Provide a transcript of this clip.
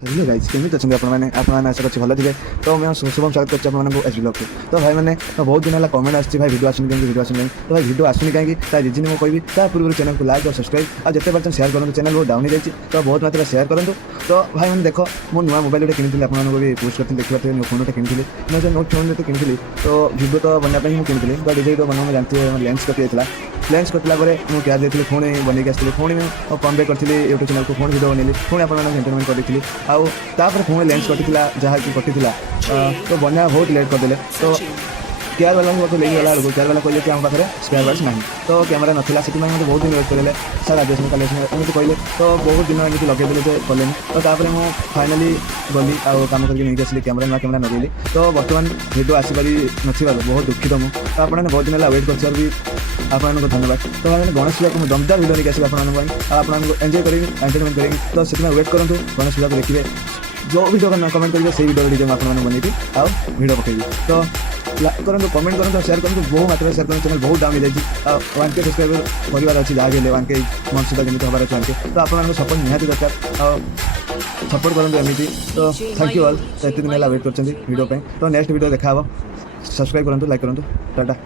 Hello guys केमी अच्छे आपने आशा कर भल थे। तो मैं शुभम स्वागत कर एस ब्लॉग तो भाई मैंने तो बहुत दिन है कमेंट आसी भाई वीडियो आसुनी कहीं वीडियो आसुनी तो भाई वीडियो आसुनी कहीं रिजन मुझे कहबी पूर्व चैनल को लाइक और सब्सक्राइब और जिते पार्चन शेयर करूँ चैनल बहुत डाउन हो जाए तो बहुत मात्रा शेयर करूँ। तो भाई मैंने देख मो नुआ मोबाइल गोटे किनी आपको भी पोस्ट करती देखिए नुआ फोन गोटे किनी मैं जो नोट फोन जो किनी तो वीडियो तो बनाने मुझे किनी तो वीडियो बना जानते लेंस कटि जाता लेंस कटिला मुझे क्या देती पुणी बनई आसती पुणी मैं कम बैक करी यूट्यूब चैनल को पुणी वीडियो बनैली पुणी आप एंटरटेनमेंट करी आउे पुणी लेंस कटि जहाँ कि कटि तो बना बहुत लेट करदे तो केयर वाला लेके गला बेलू केयर वाला कहले कि आम पाखे स्पेयर पार्ट्स ना तो कैमेरा नाला से मतलब बहुत दिन वेट करेंगे सर आज कल एमती कहले तो बहुत दिन एमती लगे कले तो तापर मुझे फाइनाली गली आउ कम करके आसली कैमेरा नुआ कैमेरा लगेली तो बर्तमान भिडियो आसीपारी नथिबार बहुत दुखित मुझे तो आपने बहुत दिन है वेट कर भी आपको धन्यवाद। तो मैंने गणेश पूजा को दमदार भिडियो लेके आसली आपको एंजॉय करेंगे एंटरटेनमेंट करेंगे तो से वेट करूँ गणेश पूजा को देखिए जो वीडियो कमेंट करेंगे से वीडियो डिजाइन आपको बनैबी आउ वीडियो पकेबी तो लाइक करूँ कमेंट करूँ शेयर करूँ बहुत मात्रा शेयर करूँ चैनल बहुत डाउन हो जाए 1K सब्सक्राइबर करार अच्छी जहाँ भी 1K मंथ सुधा जमी हमारे 1K तो आप सपोर्ट निहाती दरकार सपोर्ट करूँ एमती तो थैंक यू ऑल तो एत दिन है वेट कर वीडियो तो नेक्स्ट वीडियो देखा सब्सक्राइब करूँ लाइक करूँ टाटा।